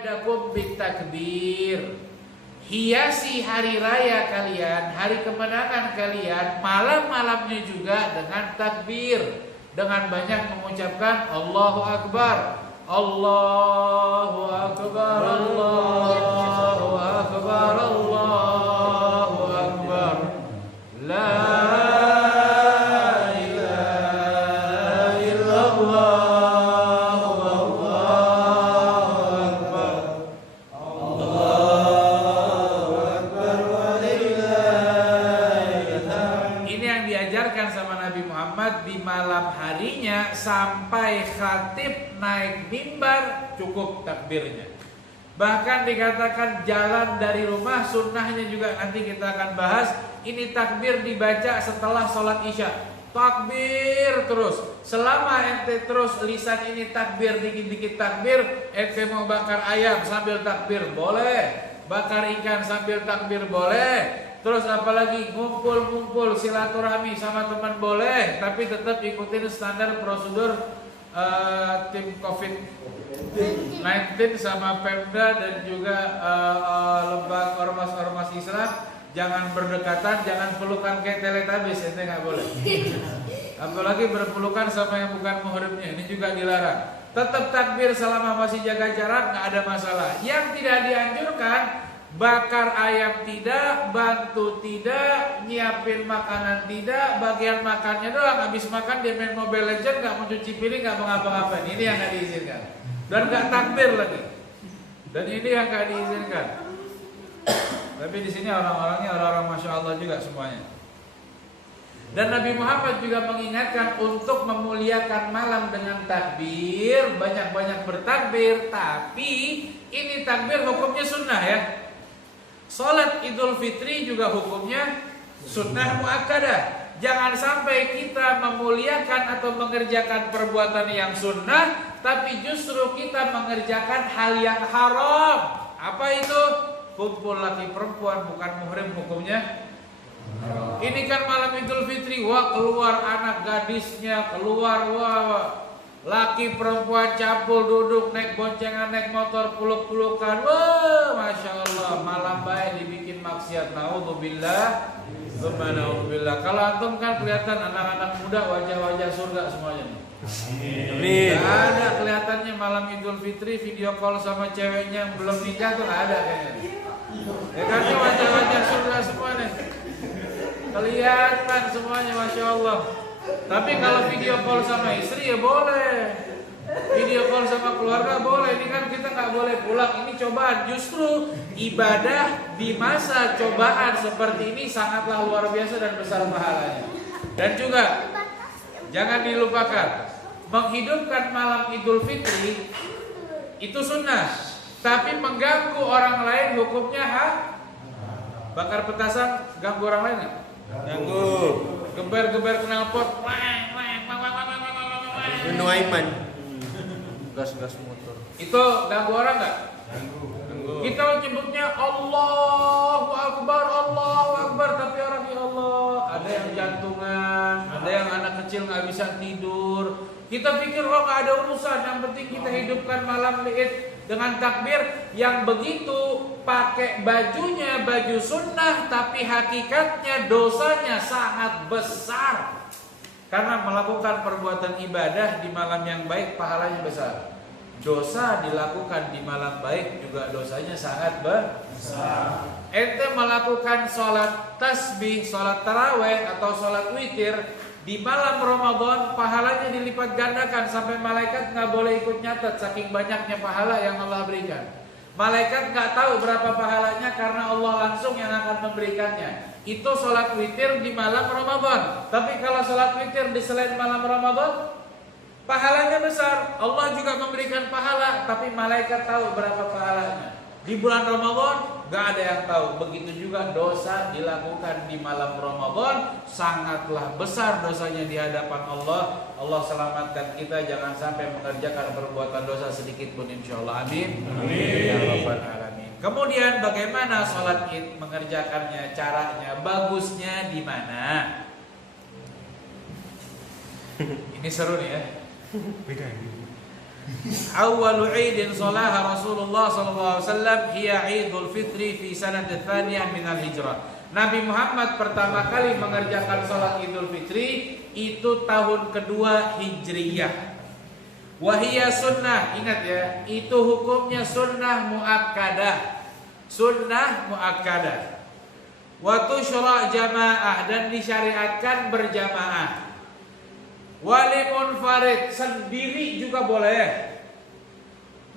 maw'idakum bitakbir. Hiasi hari raya kalian, hari kemenangan kalian, malam-malamnya juga dengan takbir, dengan banyak mengucapkan Allahu Akbar, Allahu Akbar, Allahu Akbar, Allahu Akbar, La ilaha illallah, Allahu Akbar, Allahu Akbar, walillahilhamd. Ini yang diajarkan sama Nabi Muhammad di malam harinya sampai khatib naik mimbar cukup takbirnya. Bahkan dikatakan jalan dari rumah sunnahnya juga nanti kita akan bahas. Ini takbir dibaca setelah sholat isya. Takbir terus. Selama ente terus lisan ini takbir, dikit-dikit takbir. Ente mau bakar ayam sambil takbir boleh. Bakar ikan sambil takbir boleh. Terus apalagi ngumpul-ngumpul silaturahmi sama teman boleh. Tapi tetap ikutin standar prosedur tim COVID-19 sama Pemda dan juga lembaga ormas-ormas Islam. Jangan berdekatan, jangan pelukan kayak Teletubbies, ente nggak boleh. Apalagi berpelukan sama yang bukan muhrimnya, ini juga dilarang. Tetap takbir selama masih jaga jarak, nggak ada masalah. Yang tidak dianjurkan, bakar ayam tidak, bantu tidak, nyiapin makanan tidak, bagian makannya doang. Habis makan dia main Mobile Legends, nggak mau cuci piring, nggak mau ngapa-ngapain. Ini yang nggak diizinkan. Dan nggak takbir lagi. Dan ini yang nggak diizinkan. Tapi di sini orang-orangnya orang-orang Masya Allah juga semuanya. Dan Nabi Muhammad juga mengingatkan untuk memuliakan malam dengan takbir, banyak-banyak bertakbir. Tapi ini takbir hukumnya sunnah ya. Salat Idul Fitri juga hukumnya sunnah muakkadah. Jangan sampai kita memuliakan atau mengerjakan perbuatan yang sunnah, tapi justru kita mengerjakan hal yang haram. Apa itu? Kumpul laki perempuan bukan muhrim hukumnya. Ini kan malam Idul Fitri, wah keluar anak gadisnya, keluar wah laki perempuan campur duduk naik boncengan naik motor peluk-pelukan, wah masya Allah malam baik dibikin maksiat. Naudzubillah, subhanallah. Kalau antum kan kelihatan anak-anak muda wajah-wajah surga semuanya nih. Amin. Gak ada kelihatannya malam Idul Fitri video call sama ceweknya yang belum nikah tuh gak ada kayaknya. Ya kan wajah-wajah surga semuanya. Kelihatan semuanya masya Allah. Tapi kalau video call sama istri ya boleh, video call sama keluarga boleh. Ini kan kita nggak boleh pulang. Ini cobaan. Justru ibadah di masa cobaan seperti ini sangatlah luar biasa dan besar pahalanya. Dan juga jangan dilupakan menghidupkan malam Idul Fitri itu sunnah. Tapi mengganggu orang lain hukumnya bakar petasan ganggu orang lain nggak? Ganggu. Geber-geber knalpot. Nuaiman. Gas-gas motor. Itu ganggu orang nggak? Ganggu. Kita nyebutnya Allahu Akbar, Allahu Akbar, tapi orang ya Allah, ada yang jantungan, ada yang anak kecil nggak bisa tidur. Kita pikir oh nggak ada urusan, yang penting kita hidupkan malam Id dengan takbir yang begitu, pakai bajunya baju sunnah, tapi hakikatnya dosanya sangat besar. Karena melakukan perbuatan ibadah di malam yang baik pahalanya besar. Dosa dilakukan di malam baik juga dosanya sangat besar. Ente melakukan sholat tasbih, sholat taraweh atau sholat witir di malam Ramadan, pahalanya dilipat gandakan sampai malaikat nggak boleh ikut nyatet saking banyaknya pahala yang Allah berikan. Malaikat nggak tahu berapa pahalanya karena Allah langsung yang akan memberikannya. Itu sholat witir di malam Ramadan. Tapi kalau sholat witir di selain malam Ramadan, pahalanya besar. Allah juga memberikan pahala, tapi malaikat tahu berapa pahalanya. Di bulan Ramadan gak ada yang tahu. Begitu juga dosa dilakukan di malam Ramadan, sangatlah besar dosanya di hadapan Allah. Allah selamatkan kita jangan sampai mengerjakan perbuatan dosa sedikit pun insyaallah. Amin. Amin. Ya Rabbal Alamin. Kemudian bagaimana sholat Id mengerjakannya, caranya, bagusnya di mana? Ini seru nih ya. Beda. Awwalu 'idin sholaha Rasulullah sallallahu alaihi wasallam hiya 'Idul Fitri fi sanati tsaniyah min al-hijrah. Nabi Muhammad pertama kali mengerjakan sholat Idul Fitri itu tahun kedua Hijriyah. Wahiyya sunnah, ingat ya, itu hukumnya sunnah muakkadah. Sunnah muakkadah. Wa tusyra' jamaah, dan disyariatkan berjamaah. Wali munfarid, sendiri juga boleh.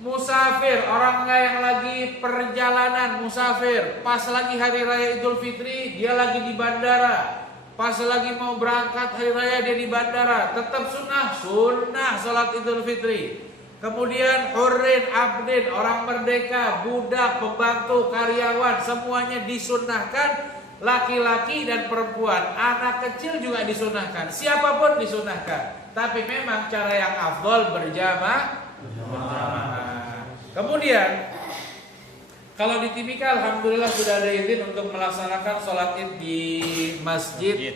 Musafir, orang yang lagi perjalanan musafir, pas lagi hari raya Idul Fitri dia lagi di bandara, pas lagi mau berangkat hari raya dia di bandara, tetap sunnah sholat Idul Fitri. Kemudian hurrin, abdin, orang merdeka, budak, pembantu, karyawan, semuanya disunnahkan, laki-laki dan perempuan, anak kecil juga disunnahkan, siapapun disunnahkan. Tapi memang cara yang afdol berjamaah. Kemudian kalau di Timika alhamdulillah sudah ada izin untuk melaksanakan sholat id di masjid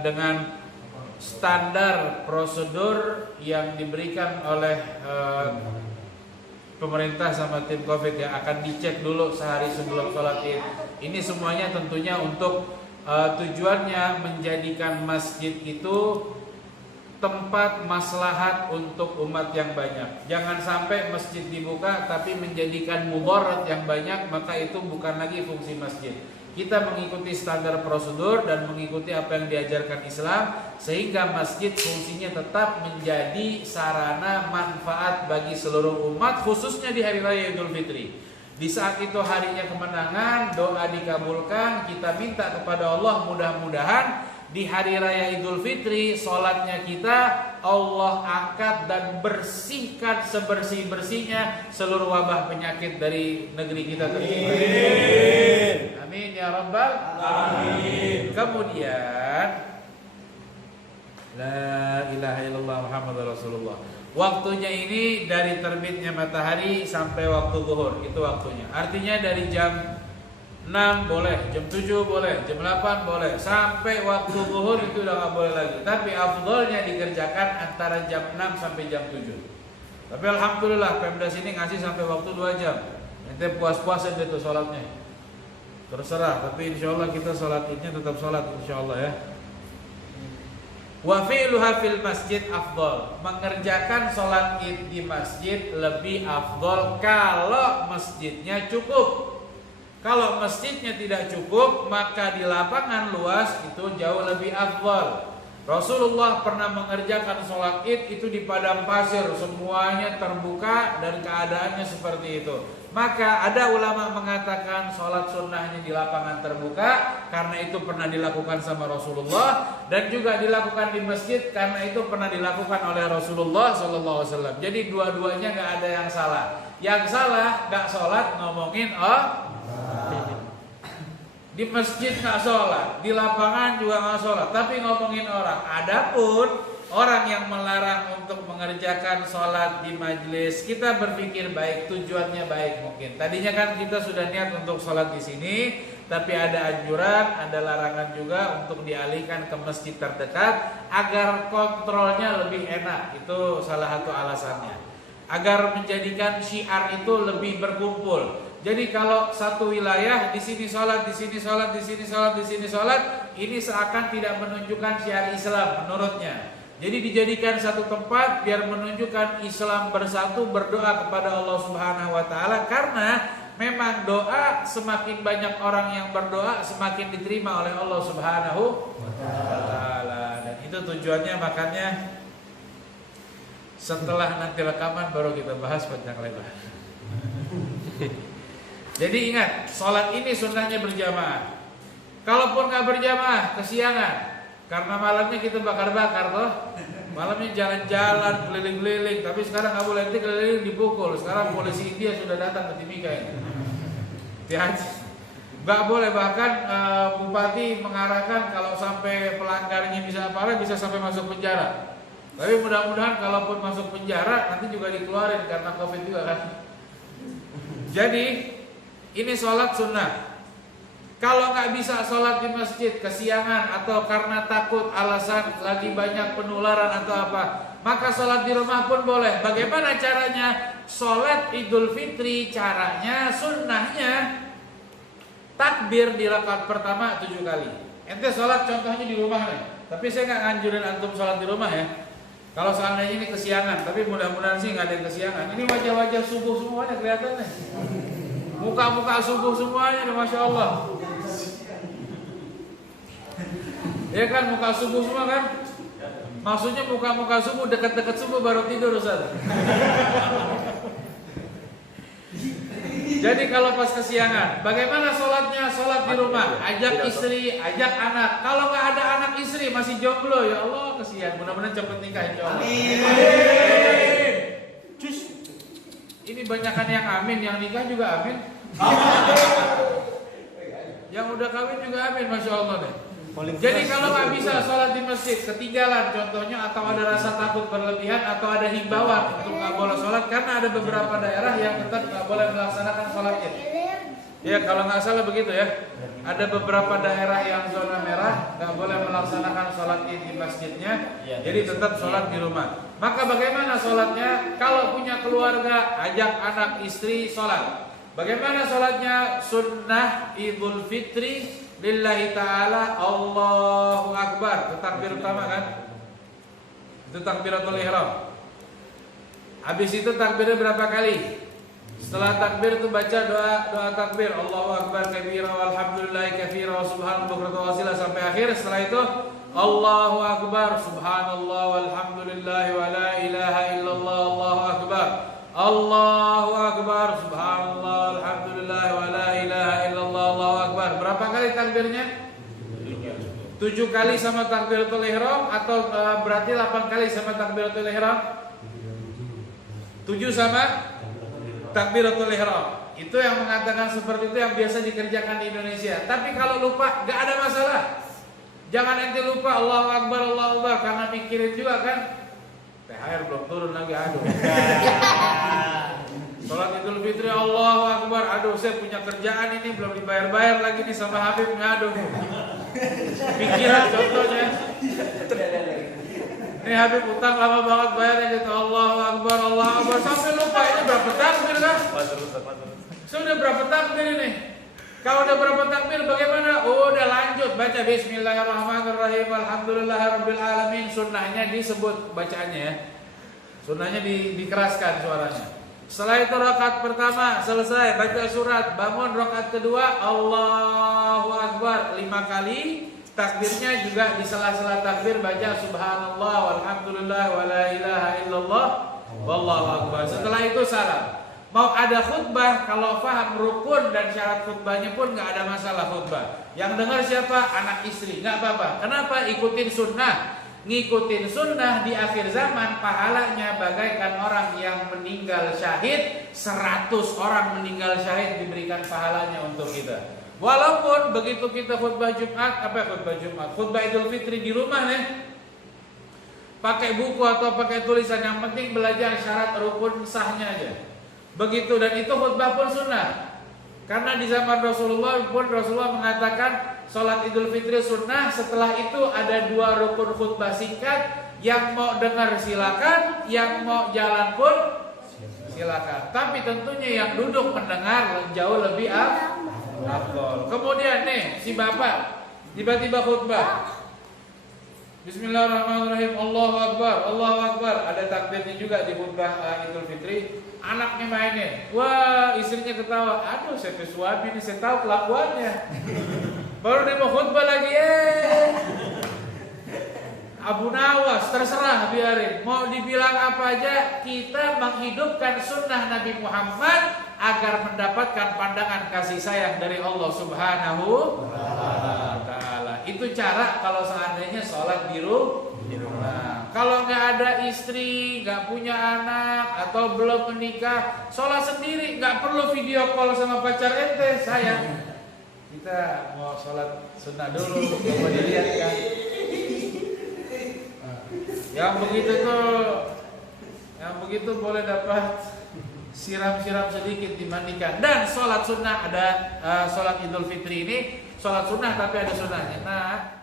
dengan standar prosedur yang diberikan oleh pemerintah sama tim Covid, yang akan dicek dulu sehari sebelum sholat id. Ini semuanya tentunya untuk tujuannya menjadikan masjid itu tempat maslahat untuk umat yang banyak. Jangan sampai masjid dibuka tapi menjadikan mudarat yang banyak, maka itu bukan lagi fungsi masjid. Kita mengikuti standar prosedur dan mengikuti apa yang diajarkan Islam, sehingga masjid fungsinya tetap menjadi sarana manfaat bagi seluruh umat, khususnya di hari raya Idul Fitri. Di saat itu harinya kemenangan, doa dikabulkan, kita minta kepada Allah mudah-mudahan di hari raya Idul Fitri sholatnya kita Allah angkat dan bersihkan sebersih-bersihnya seluruh wabah penyakit dari negeri kita tercinta. Amin ya rabbal alamin. Kemudian la ilaha illallah Muhammadur Rasulullah. Waktunya ini dari terbitnya matahari sampai waktu zuhur, itu waktunya. Artinya dari jam 6 boleh, jam 7 boleh, jam 8 boleh, sampai waktu zuhur itu udah gak boleh lagi. Tapi afdolnya dikerjakan antara jam 6 sampai jam 7. Tapi alhamdulillah Pemda sini ngasih sampai waktu 2 jam. Nanti puas-puasin itu sholatnya, terserah. Tapi insya Allah kita sholat idnya tetap sholat insya Allah ya. Wa fi'luha fil masjid afdol. Mengerjakan sholat id di masjid lebih afdol kalau masjidnya cukup. Kalau masjidnya tidak cukup, maka di lapangan luas itu jauh lebih afdal. Rasulullah pernah mengerjakan sholat id itu di padang pasir, semuanya terbuka dan keadaannya seperti itu. Maka ada ulama mengatakan sholat sunnahnya di lapangan terbuka karena itu pernah dilakukan sama Rasulullah, dan juga dilakukan di masjid karena itu pernah dilakukan oleh Rasulullah SAW. Jadi dua-duanya nggak ada yang salah. Yang salah nggak sholat ngomongin di masjid nggak sholat, di lapangan juga nggak sholat, tapi ngomongin orang. Adapun orang yang melarang untuk mengerjakan sholat di majelis, kita berpikir baik, tujuannya baik mungkin. Tadinya kan kita sudah niat untuk sholat di sini, tapi ada anjuran, ada larangan juga untuk dialihkan ke masjid terdekat agar kontrolnya lebih enak. Itu salah satu alasannya. Agar menjadikan syiar itu lebih berkumpul. Jadi kalau satu wilayah di sini sholat, di sini sholat, di sini sholat, di sini sholat, ini seakan tidak menunjukkan syiar Islam menurutnya. Jadi dijadikan satu tempat biar menunjukkan Islam bersatu, berdoa kepada Allah Subhanahu Wa Taala. Karena memang doa, semakin banyak orang yang berdoa semakin diterima oleh Allah Subhanahu Wa Taala. Dan itu tujuannya, makanya setelah nanti rekaman baru kita bahas panjang lebar. Jadi ingat, sholat ini sunnahnya berjamaah. Kalaupun nggak berjamaah, kesiangan, karena malamnya kita bakar-bakar toh. Malamnya jalan-jalan, keliling-keliling. Tapi sekarang nggak boleh, nanti keliling dipukul. Sekarang polisi India sudah datang ke Timika ini. Hati-hati. Nggak boleh, bahkan bupati mengarahkan kalau sampai pelanggarnya bisa parah, bisa sampai masuk penjara. Tapi mudah-mudahan kalaupun masuk penjara nanti juga dikeluarin karena Covid juga kan. Jadi ini sholat sunnah. Kalau nggak bisa sholat di masjid kesiangan atau karena takut alasan lagi banyak penularan atau apa, maka sholat di rumah pun boleh. Bagaimana caranya? Sholat Idul Fitri caranya, sunnahnya takbir di rakaat pertama 7 kali. Ente sholat contohnya di rumah nih. Tapi saya nggak nganjurin antum sholat di rumah ya. Kalau seandainya ini kesiangan, tapi mudah-mudahan sih nggak ada yang kesiangan. Ini wajah-wajah subuh semuanya kelihatan nih. Muka-muka subuh semuanya nih, Masya Allah. Ya kan, muka subuh semua kan? Maksudnya muka-muka subuh, dekat-dekat subuh baru tidur, Ustaz. Jadi kalau pas kesiangan, bagaimana sholatnya? Sholat di rumah, ajak istri, ajak anak. Kalau nggak ada anak istri, masih jomblo, ya Allah kesian. Mudah-mudahan cepet nikah, insya Allah. Amin. Cus, ini banyakan yang amin, yang nikah juga amin. Yang udah kawin juga amin, Masya Allah deh. Jadi kalau nggak bisa sholat di masjid, ketinggalan contohnya, atau ada rasa takut berlebihan, atau ada himbauan untuk nggak boleh sholat, karena ada beberapa daerah yang tetap nggak boleh melaksanakan sholat id. Ya kalau nggak salah begitu ya. Ada beberapa daerah yang zona merah nggak boleh melaksanakan sholat id di masjidnya, jadi tetap sholat di rumah. Maka bagaimana sholatnya? Kalau punya keluarga, ajak anak istri sholat. Bagaimana sholatnya? Sunnah Idul Fitri lillahi ta'ala, Allahu Akbar. Itu takbir utama kan? Itu takbiratul ihram. Habis itu takbirnya berapa kali? Setelah takbir itu baca doa takbir, Allahu Akbar kabira walhamdulillahi katsira wa subhanallahi bukratan wa asila sampai akhir. Setelah itu Allahu Akbar subhanallah walhamdulillahi wa la ilaha illallah Allahu Akbar. Allahu Akbar subhanallah alhamdulillah wa la ilaha illallah Allahu Akbar. Berapa kali takbirnya? 7 kali sama takbiratul ihram, atau berarti 8 kali sama takbiratul ihram? 7 sama takbiratul ihram. Itu yang mengatakan seperti itu yang biasa dikerjakan di Indonesia. Tapi kalau lupa gak ada masalah. Jangan ente lupa Allahu Akbar karena mikirin juga kan. THR belum turun lagi, aduh. Sholat Idul Fitri Allahu Akbar, aduh saya punya kerjaan ini belum dibayar-bayar lagi nih sama Habib, aduh. Pikiran contohnya. Ini Habib utang lama banget bayarnya gitu, Allahu Akbar sampai lupa ini berapa takbir kan? Sudah berapa takbir ini? Kalau udah berapa takbir bagaimana? Oh, udah lanjut baca Bismillahirrahmanirrahim Alhamdulillahirabbil alamin. Sunnahnya disebut bacaannya ya. Sunnahnya dikeraskan suaranya. Setelah itu rakaat pertama selesai baca surat, bangun rakaat kedua Allahu Akbar 5 kali. Takbirnya juga di sela-sela takbir baca subhanallah walhamdulillah wa la ilaha illallah wallahu akbar. Setelah itu salam. Mau ada khutbah, kalau paham rukun dan syarat khutbahnya pun nggak ada masalah khutbah. Yang dengar siapa? Anak istri, nggak apa-apa. Kenapa? Ikutin sunnah. Ngikutin sunnah di akhir zaman pahalanya bagaikan orang yang meninggal syahid. 100 orang meninggal syahid diberikan pahalanya untuk kita. Walaupun begitu kita khutbah Jumat, khutbah Idul Fitri di rumah nih, pakai buku atau pakai tulisan, yang penting belajar syarat rukun sahnya aja. Begitu, dan itu khutbah pun sunnah. Karena di zaman Rasulullah pun Rasulullah mengatakan sholat Idul Fitri sunnah. Setelah itu ada 2 rukun khutbah singkat. Yang mau dengar silakan, yang mau jalan pun silakan. Tapi tentunya yang duduk mendengar jauh lebih afdal. Kemudian nih si bapak tiba-tiba khutbah, Bismillahirrahmanirrahim, Allahu Akbar. Ada takbirnya juga di khutbah Idul Fitri. Anaknya mainin, wah istrinya ketawa, aduh saya pesuabi nih, saya tahu kelakuannya. Baru dia mau khutbah lagi, Abu Nawas, terserah biarin. Mau dibilang apa aja, kita menghidupkan sunnah Nabi Muhammad agar mendapatkan pandangan kasih sayang dari Allah Subhanahu wa Ta'ala. Itu cara kalau seandainya sholat di rumah. Kalau nggak ada istri, nggak punya anak, atau belum menikah, sholat sendiri, nggak perlu video call sama pacar ente, sayang. Kita mau sholat sunnah dulu, mau dilihat kan. Yang begitu boleh dapat siram-siram sedikit dimandikan. Dan sholat sunnah ada, sholat Idul Fitri ini sholat sunnah tapi ada sunnahnya. Nah,